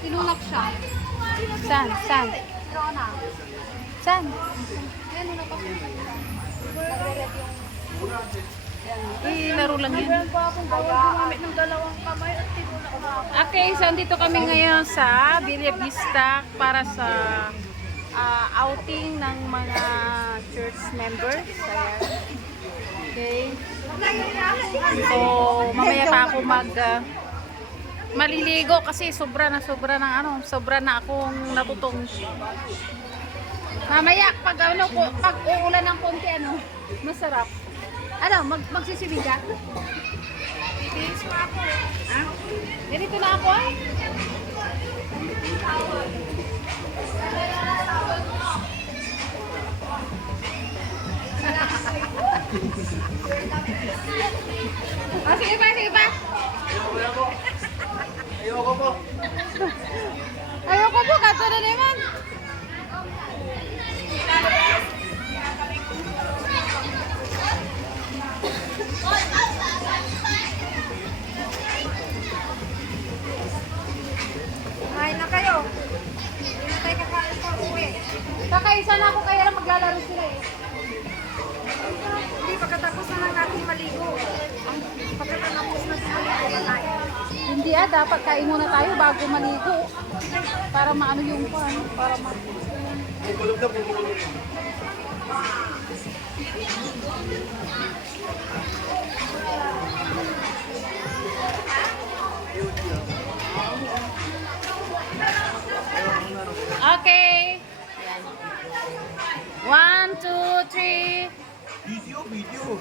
Tinulak siya. Saan? Saan? Rona. Saan? Ayan, nuna pa siya. Nagre-red yung... Laro lang yan. Meron pa akong gumamit ng dalawang kamay at tinulak na ako. Okay, so andito kami ngayon sa Villa Vista para sa outing ng mga church members. Ayan. Okay. So, mamaya pa ako maliligo kasi sobra na akong natutong. Mamaya pag uulan ng konti masarap. Magsisibig ka? Bibihis mo ako. Ha? Ganito na ako ay. Sige pa, sige pa. Ayoko po. Ayoko po, kato na naman. Kain na kayo. Hindi na tayo kakain pa uwi. Kakaisa na ako kaya lang maglalaro sila eh. Hindi, pagkatapos na lang natin maligo. Pagkatapos na maligo na tayo. Hindi dapat kain muna tayo bago maligo. Para maano yung pan, para Bubulog na bubulog. Okay. 1, 2, 3. Video.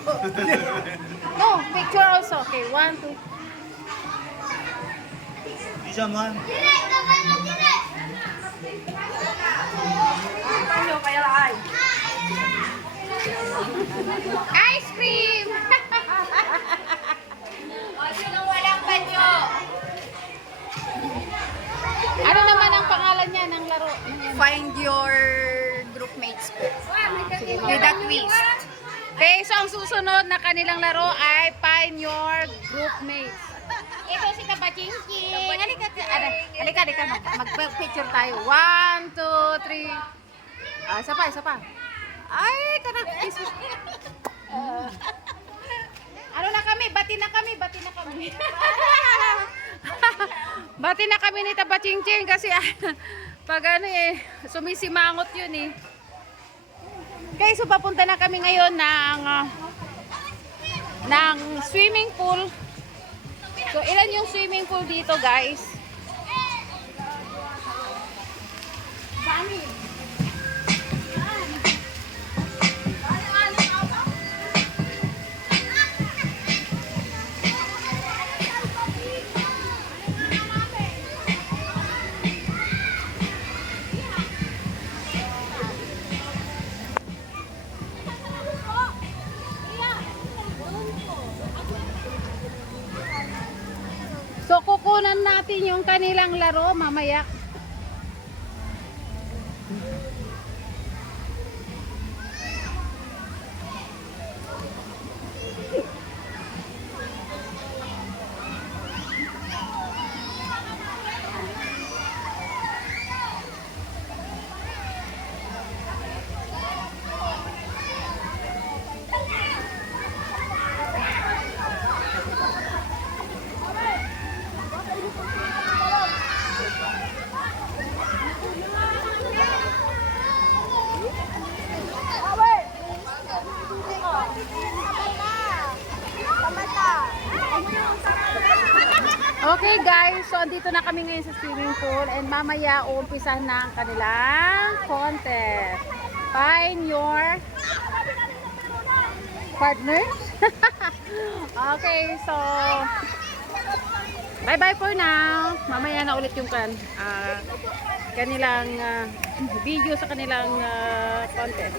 No, picture also. Okay, 1, 2. Di siya man. Paano kaya ay? Ice cream! Walang banyo. Ano naman ang pangalan niya ng laro? Find your group mates po. With a twist. Okay, so ang susunod na kanilang laro ay Find Your Group Mates. Ito si Kapachingking. Halika. Mag-picture tayo. 1, 2, 3. Isa pa. Ay, ito na. Ano na kami? Bati na kami. Bati na kami ni Tapachingching kasi pag sumisimangot yun eh. Okay, so papunta na kami ngayon ng swimming pool. So ilan yung swimming pool dito, guys? Dami. So kukunan natin yung kanilang laro mamaya. Okay guys, so andito na kami ngayon sa swimming pool and mamaya uumpisahan na ang kanilang contest. Find your partners. Okay, so bye-bye for now. Mamaya na ulit yung kanilang video sa kanilang contest.